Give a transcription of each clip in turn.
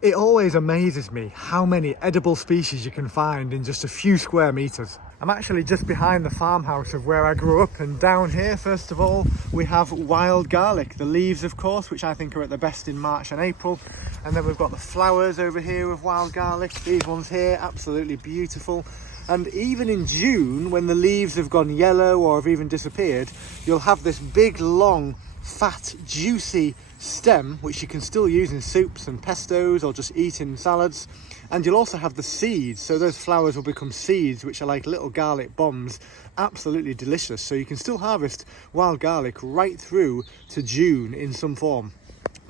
It always amazes me how many edible species you can find in just a few square meters. I'm actually just behind the farmhouse of where I grew up, and down here, first of all, we have wild garlic. The leaves, of course, which I think are at the best in March and April. And then we've got the flowers over here of wild garlic. These ones here, absolutely beautiful. And even in June, when the leaves have gone yellow or have even disappeared, you'll have this big, long, fat, juicy stem, which you can still use in soups and pestos or just eat in salads. And you'll also have the seeds, so those flowers will become seeds, which are like little garlic bombs. Absolutely delicious. So you can still harvest wild garlic right through to June in some form.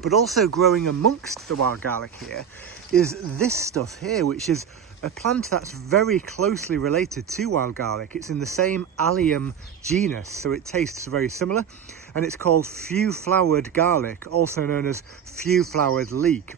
But also growing amongst the wild garlic here is this stuff here, which is a plant that's very closely related to wild garlic. It's in the same allium genus, so it tastes very similar. And it's called few-flowered garlic, also known as few-flowered leek.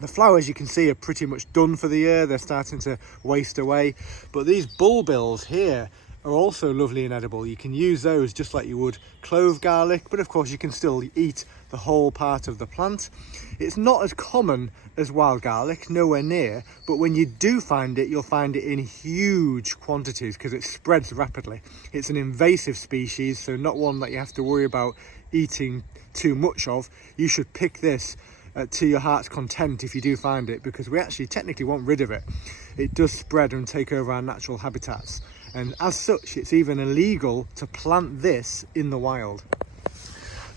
The flowers, you can see, are pretty much done for the year. They're starting to waste away. But these bulbils here are also lovely and edible. You can use those just like you would clove garlic, but of course you can still eat the whole part of the plant. It's not as common as wild garlic, nowhere near, but when you do find it, you'll find it in huge quantities because it spreads rapidly. It's an invasive species, so not one that you have to worry about eating too much of. You should pick this to your heart's content if you do find it, because we actually technically want rid of it. It does spread and take over our natural habitats, and as such it's even illegal to plant this in the wild.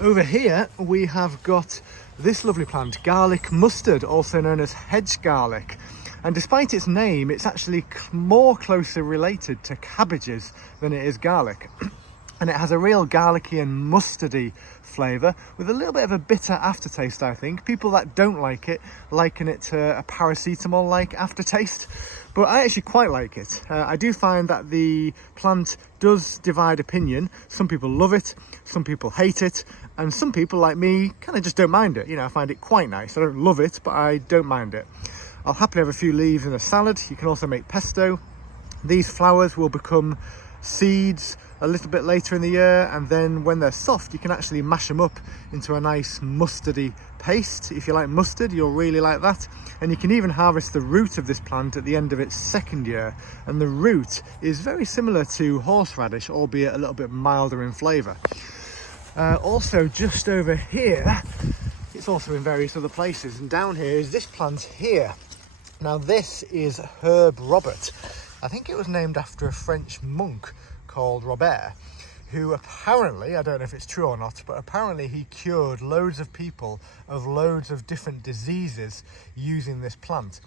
Over here we have got this lovely plant, garlic mustard, also known as hedge garlic. And despite its name, it's actually more closely related to cabbages than it is garlic. And it has a real garlicky and mustardy flavour with a little bit of a bitter aftertaste, I think. People that don't like it liken it to a paracetamol-like aftertaste, but I actually quite like it. I do find that the plant does divide opinion. Some people love it, some people hate it, and some people, like me, kind of just don't mind it. You know, I find it quite nice. I don't love it, but I don't mind it. I'll happily have a few leaves in a salad. You can also make pesto. These flowers will become seeds a little bit later in the year, and then when they're soft you can actually mash them up into a nice mustardy paste. If you like mustard, you'll really like that. And you can even harvest the root of this plant at the end of its second year, and the root is very similar to horseradish, albeit a little bit milder in flavour. Also just over here, it's also in various other places, and down here is this plant here. Now this is Herb Robert. I think it was named after a French monk called Robert, who apparently, I don't know if it's true or not, but apparently he cured loads of people of loads of different diseases using this plant.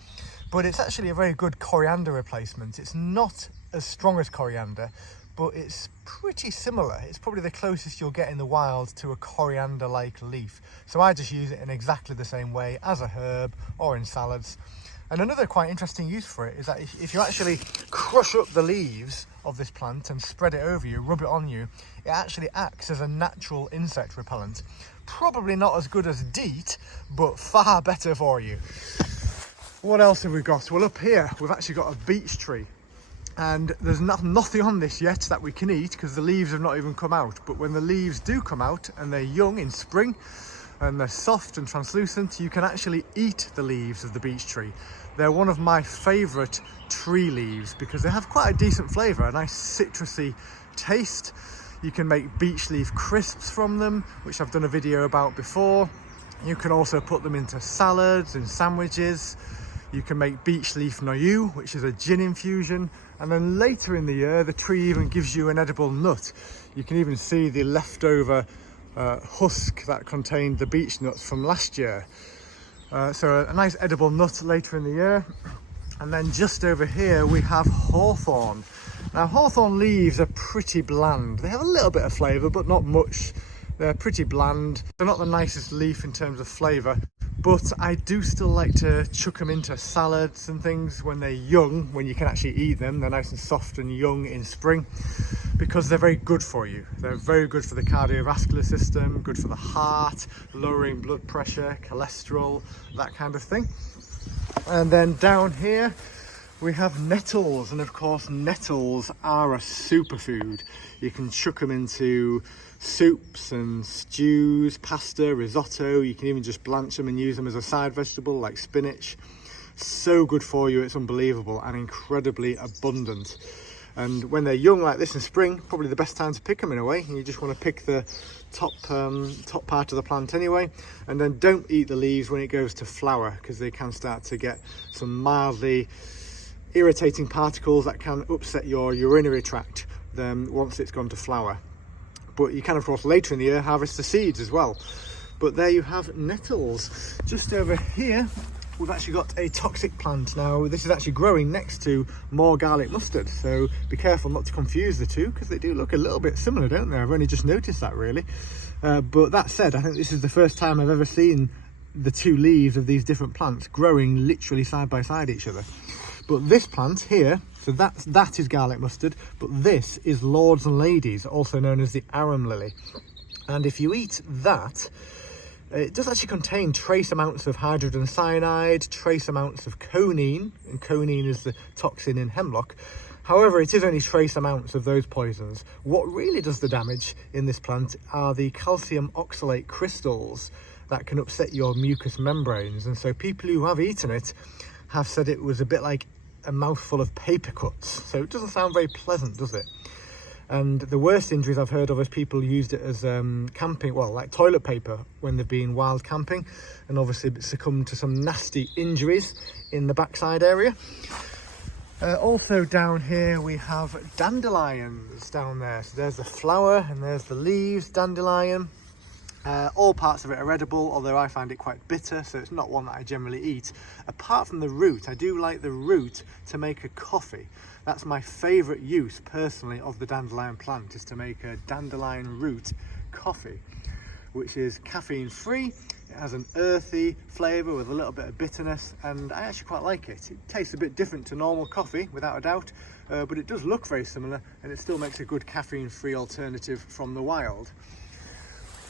But it's actually a very good coriander replacement. It's not as strong as coriander, but it's pretty similar. It's probably the closest you'll get in the wild to a coriander-like leaf. So I just use it in exactly the same way as a herb or in salads. And another quite interesting use for it is that if you actually crush up the leaves of this plant and spread it over you, rub it on you, it actually acts as a natural insect repellent. Probably not as good as DEET, but far better for you. What else have we got? Well, up here we've actually got a beech tree, and there's nothing on this yet that we can eat because the leaves have not even come out. But when the leaves do come out and they're young in spring and they're soft and translucent, you can actually eat the leaves of the beech tree. They're one of my favourite tree leaves because they have quite a decent flavour, a nice citrusy taste. You can make beech leaf crisps from them, which I've done a video about before. You can also put them into salads and sandwiches. You can make beech leaf noyau, which is a gin infusion. And then later in the year, the tree even gives you an edible nut. You can even see the leftover husk that contained the beech nuts from last year. So a nice edible nut later in the year. And then just over here we have hawthorn. Now hawthorn leaves are pretty bland. They have a little bit of flavour, but not much. They're pretty bland. They're not the nicest leaf in terms of flavour, but I do still like to chuck them into salads and things when they're young, when you can actually eat them. They're nice and soft and young in spring because they're very good for you. They're very good for the cardiovascular system, good for the heart, lowering blood pressure, cholesterol, that kind of thing. And then down here We have nettles, and of course nettles are a superfood. You can chuck them into soups and stews, pasta, risotto. You can even just blanch them and use them as a side vegetable like spinach. So good for you, it's unbelievable, and incredibly abundant. And when they're young like this in spring, probably the best time to pick them in a way. And you just want to pick the top part of the plant anyway, and then don't eat the leaves when it goes to flower, because they can start to get some mildly irritating particles that can upset your urinary tract once it's gone to flower. But you can of course later in the year harvest the seeds as well. But there you have nettles. Just over here we've actually got a toxic plant. Now this is actually growing next to more garlic mustard, so be careful not to confuse the two, because they do look a little bit similar, don't they? I've only just noticed that really. But that said, I think this is the first time I've ever seen the two leaves of these different plants growing literally side by side each other. But this plant here, so that is garlic mustard, but this is Lords and Ladies, also known as the Aram Lily. And if you eat that, it does actually contain trace amounts of hydrogen cyanide, trace amounts of conine, and conine is the toxin in hemlock. However, it is only trace amounts of those poisons. What really does the damage in this plant are the calcium oxalate crystals that can upset your mucous membranes. And so people who have eaten it have said it was a bit like a mouthful of paper cuts. So it doesn't sound very pleasant, does it? And the worst injuries I've heard of is people used it as camping, well, like toilet paper when they've been wild camping, and obviously succumbed to some nasty injuries in the backside area. Also down here we have dandelions down there. So there's the flower and there's the leaves, dandelion. All parts of it are edible, although I find it quite bitter, so it's not one that I generally eat. Apart from the root, I do like the root to make a coffee. That's my favourite use, personally, of the dandelion plant, is to make a dandelion root coffee, which is caffeine free. It has an earthy flavour with a little bit of bitterness, and I actually quite like it. It tastes a bit different to normal coffee, without a doubt, but it does look very similar, and it still makes a good caffeine free alternative from the wild.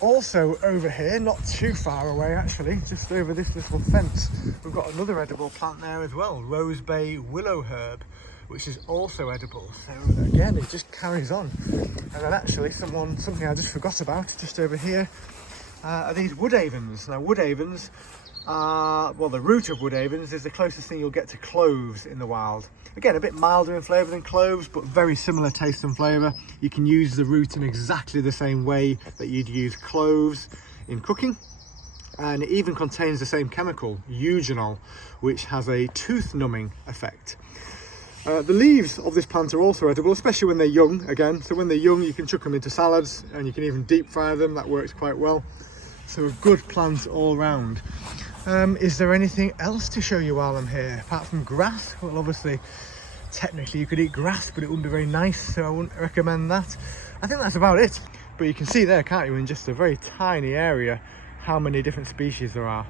Also over here, not too far away actually, just over this little fence, we've got another edible plant there as well, rose bay willow herb, which is also edible. So again, it just carries on. And then actually something I just forgot about, just over here, are these wood avens. Now wood avens are, well, the root of wood avens is the closest thing you'll get to cloves in the wild. Again, a bit milder in flavour than cloves, but very similar taste and flavour. You can use the root in exactly the same way that you'd use cloves in cooking. And it even contains the same chemical, eugenol, which has a tooth numbing effect. The leaves of this plant are also edible, especially when they're young again. So when they're young, you can chuck them into salads and you can even deep fry them. That works quite well. So a good plant all round. Is there anything else to show you while I'm here? Apart from grass? Well, obviously, technically you could eat grass, but it wouldn't be very nice, so I wouldn't recommend that. I think that's about it. But you can see there, can't you, in just a very tiny area, how many different species there are.